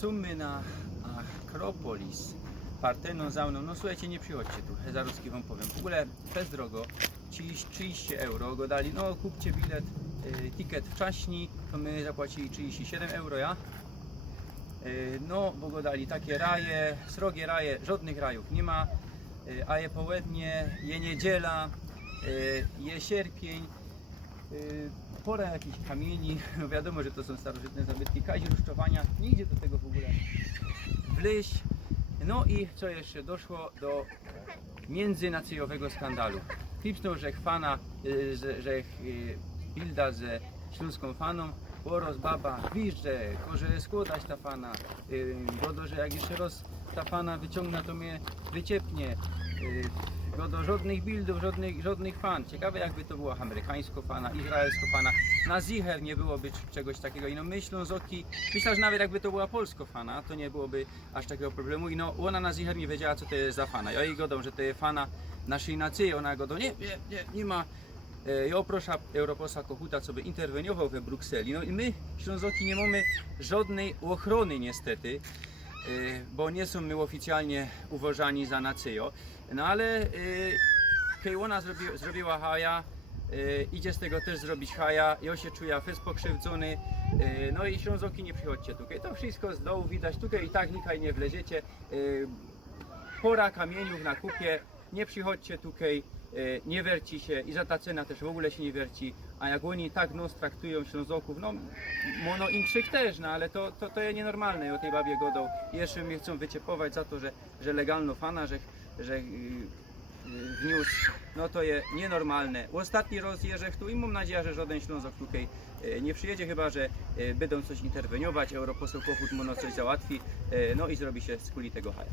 sumy na Akropolis, Partenon za mną. No słuchajcie, nie przychodźcie tu, zaruski wam powiem. W ogóle bez drogo, 30 euro go dali. No kupcie bilet, ticket wcześniej, to my zapłacili 37 euro, ja. No, bo go dali takie raje, srogie raje, żadnych rajów nie ma, a je południe, je niedziela, je sierpień, pora jakichś kamieni, no wiadomo, że to są starożytne zabytki, kaź rusztowania, nie idzie do tego w ogóle wleść. No i co jeszcze, doszło do międzynacyjowego skandalu. Klipsnął, że fana, że bilda ze śląską faną, poros baba gwizdże, że składać ta fana, godo, że jak jeszcze raz ta fana wyciągna, to mnie wyciepnie, godo, żadnych bildów, żadnych fan. Ciekawe jakby to było amerykańsko fana, izraelsko fana, na zicher nie byłoby czegoś takiego. I no myślą z oki, myślę, że nawet jakby to była polsko fana, to nie byłoby aż takiego problemu. I no ona na zicher nie wiedziała, co to jest za fana. Ja jej godą, że to jest fana naszej nacji, ona godą, nie ma. Ja proszę europosła Kochuta, co by interweniował we Brukseli. No i my, Ślązoki, nie mamy żadnej ochrony niestety, bo nie są my oficjalnie uważani za nację. No ale kiedy ona zrobiła haja, idzie z tego też zrobić haja, ja się czuję fest pokrzywdzony. No i Ślązoki, nie przychodźcie tutaj. To wszystko z dołu widać, tutaj i tak nikaj nie wleziecie. Pora kamieniów na kupie, nie przychodźcie tutaj. Nie werci się i za ta cena też w ogóle się nie werci, a jak oni tak nos traktują Ślązoków, no mono inkrzyk też, no ale to jest nienormalne i o tej babie godą. Jeszcze mnie chcą wyciepować za to, że legalno fana, że wniósł, no to jest nienormalne. Ostatni raz jeżdżę tu i mam nadzieję, że żaden Ślązok tutaj nie przyjedzie, chyba że będą coś interweniować, europoseł Kochut mono coś załatwi, no i zrobi się z kuli tego haja.